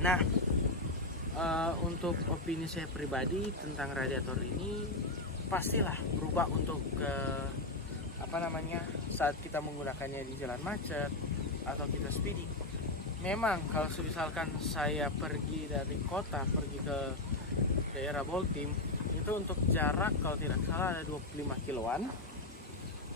Nah, untuk opini saya pribadi tentang radiator ini pastilah berubah untuk saat kita menggunakannya di jalan macet atau kita speeding. Memang kalau misalkan saya pergi dari kota pergi ke daerah Boltim itu untuk jarak kalau tidak salah ada 25 kiloan.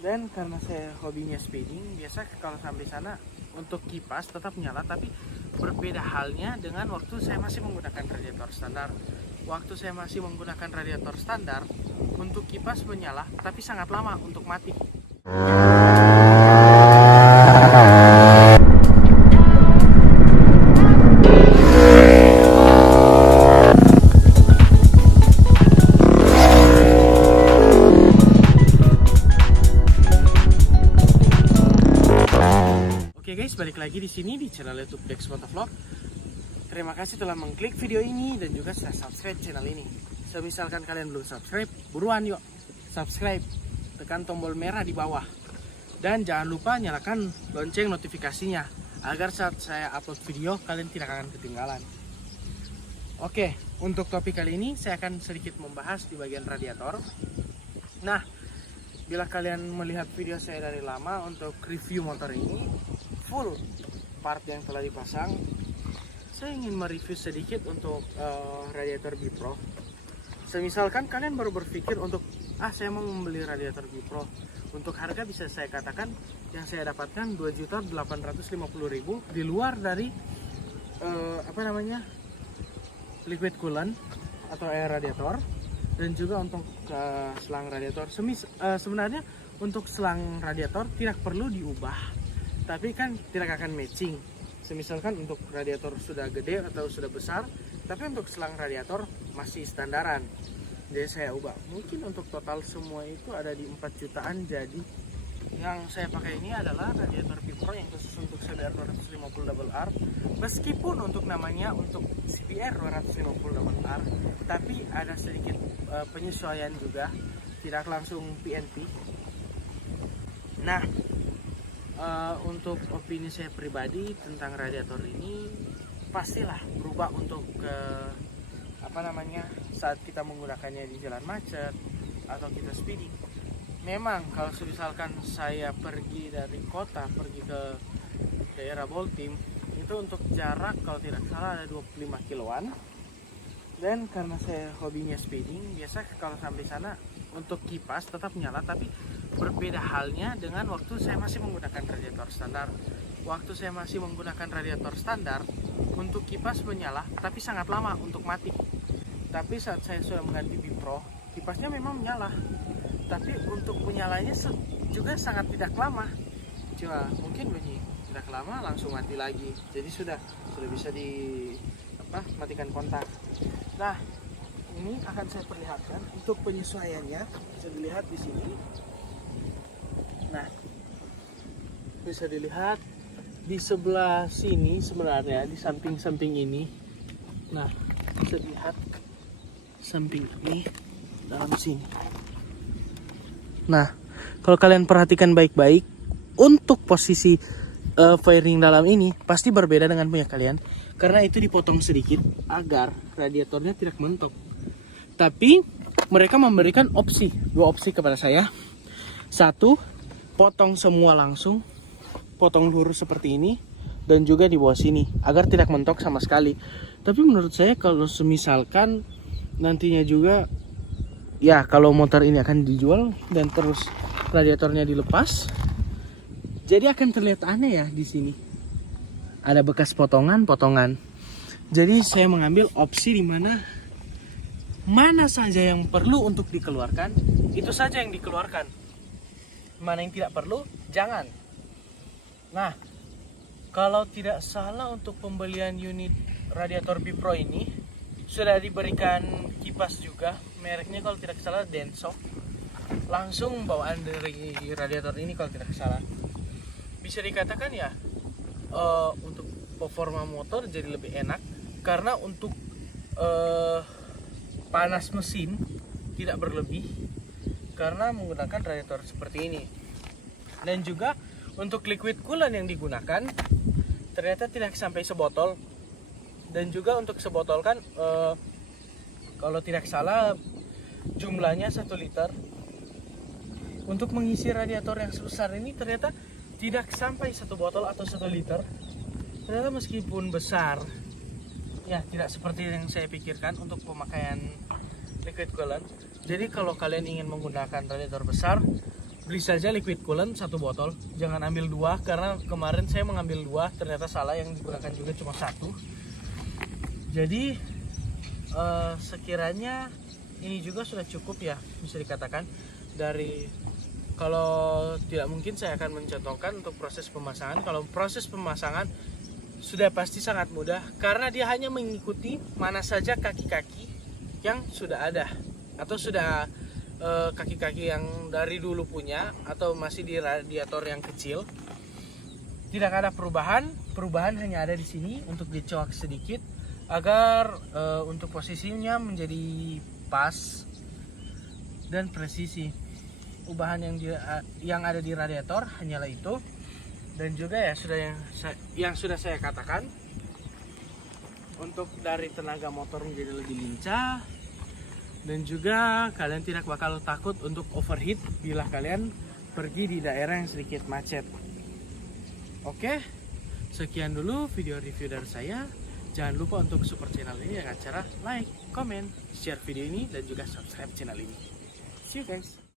Dan karena saya hobinya speeding, biasa kalau sampai sana untuk kipas tetap nyala, tapi berbeda halnya dengan waktu saya masih menggunakan radiator standar. Waktu saya masih menggunakan radiator standar, untuk kipas menyala, tapi sangat lama untuk mati. Oke guys, balik lagi di sini di channel YouTube Dex Motovlog. Terima kasih telah mengklik video ini dan juga sudah subscribe channel ini. Misalkan kalian belum subscribe, buruan yuk subscribe, tekan tombol merah di bawah. Dan jangan lupa nyalakan lonceng notifikasinya agar saat saya upload video kalian tidak akan ketinggalan. Oke, untuk topik kali ini saya akan sedikit membahas di bagian radiator. Nah, bila kalian melihat video saya dari lama untuk review motor ini, full part yang telah dipasang, saya ingin mereview sedikit untuk radiator Bipro. Misalkan kalian baru berpikir untuk saya mau membeli radiator Bipro, untuk harga bisa saya katakan yang saya dapatkan 2.850.000 di luar dari liquid coolant atau air radiator, dan juga untuk selang radiator. Sebenarnya untuk selang radiator tidak perlu diubah, tapi kan tidak akan matching. Misalkan untuk radiator sudah gede atau sudah besar, tapi untuk selang radiator masih standaran. Jadi saya ubah. Mungkin untuk total semua itu ada di 4 jutaan. Jadi yang saya pakai ini adalah radiator Bipro yang khusus untuk CBR 250R. Meskipun untuk namanya untuk CBR 250R, tapi ada sedikit penyesuaian juga, tidak langsung PNP. Nah, untuk opini saya pribadi tentang radiator ini pastilah berubah untuk saat kita menggunakannya di jalan macet atau kita speeding. Memang kalau misalkan saya pergi dari kota pergi ke daerah Boltim itu untuk jarak kalau tidak salah ada 25 kiloan. Dan karena saya hobinya speeding, biasa kalau sampai sana untuk kipas tetap nyala, tapi berbeda halnya dengan waktu saya masih menggunakan radiator standar. Waktu saya masih menggunakan radiator standar, untuk kipas menyala, tapi sangat lama untuk mati. Tapi saat saya sudah mengganti Bipro, kipasnya memang menyala, tapi untuk menyalanya juga sangat tidak lama. Cuma mungkin bunyi tidak lama langsung mati lagi. Jadi sudah bisa matikan kontak. Nah, ini akan saya perlihatkan untuk penyesuaiannya. Bisa dilihat di sini. Nah, bisa dilihat di sebelah sini sebenarnya, di samping-samping ini. Nah, bisa dilihat samping ini dalam sini. Nah, kalau kalian perhatikan baik-baik, untuk posisi fairing dalam ini pasti berbeda dengan punya kalian, karena itu dipotong sedikit agar radiatornya tidak mentok. Tapi mereka memberikan dua opsi kepada saya. Satu, potong semua langsung, potong lurus seperti ini, dan juga di bawah sini agar tidak mentok sama sekali. Tapi menurut saya kalau misalkan nantinya juga kalau motor ini akan dijual dan terus radiatornya dilepas, jadi akan terlihat aneh ya di sini. Ada bekas potongan. Jadi saya mengambil opsi di mana saja yang perlu untuk dikeluarkan, itu saja yang dikeluarkan. Mana yang tidak perlu, jangan. Nah, kalau tidak salah untuk pembelian unit radiator Bipro ini sudah diberikan kipas juga, mereknya kalau tidak salah Denso. Langsung bawaan dari radiator ini kalau tidak salah. Bisa dikatakan untuk performa motor jadi lebih enak, karena untuk panas mesin tidak berlebih karena menggunakan radiator seperti ini. Dan juga untuk liquid coolant yang digunakan ternyata tidak sampai sebotol. Dan juga untuk sebotol kan kalau tidak salah jumlahnya 1 liter. Untuk mengisi radiator yang sebesar ini ternyata tidak sampai 1 botol atau 1 liter. Ternyata meskipun besar, ya tidak seperti yang saya pikirkan untuk pemakaian liquid coolant. Jadi kalau kalian ingin menggunakan radiator besar, beli saja liquid coolant 1 botol. Jangan ambil 2, karena kemarin saya mengambil 2, ternyata salah, yang digunakan juga cuma 1. Jadi sekiranya ini juga sudah cukup ya, bisa dikatakan. Dari kalau tidak, mungkin saya akan mencontohkan untuk proses pemasangan. Kalau proses pemasangan sudah pasti sangat mudah, karena dia hanya mengikuti mana saja kaki-kaki yang sudah ada, atau sudah kaki-kaki yang dari dulu punya, atau masih di radiator yang kecil. Tidak ada perubahan hanya ada di sini untuk dicoak sedikit agar untuk posisinya menjadi pas dan presisi. Ubahan yang ada di radiator hanyalah itu. Dan juga ya yang sudah saya katakan, untuk dari tenaga motor menjadi lebih lincah, dan juga kalian tidak bakal takut untuk overheat bila kalian pergi di daerah yang sedikit macet. Oke, sekian dulu video review dari saya. Jangan lupa untuk support channel ini dengan cara like, comment, share video ini, dan juga subscribe channel ini. See you guys.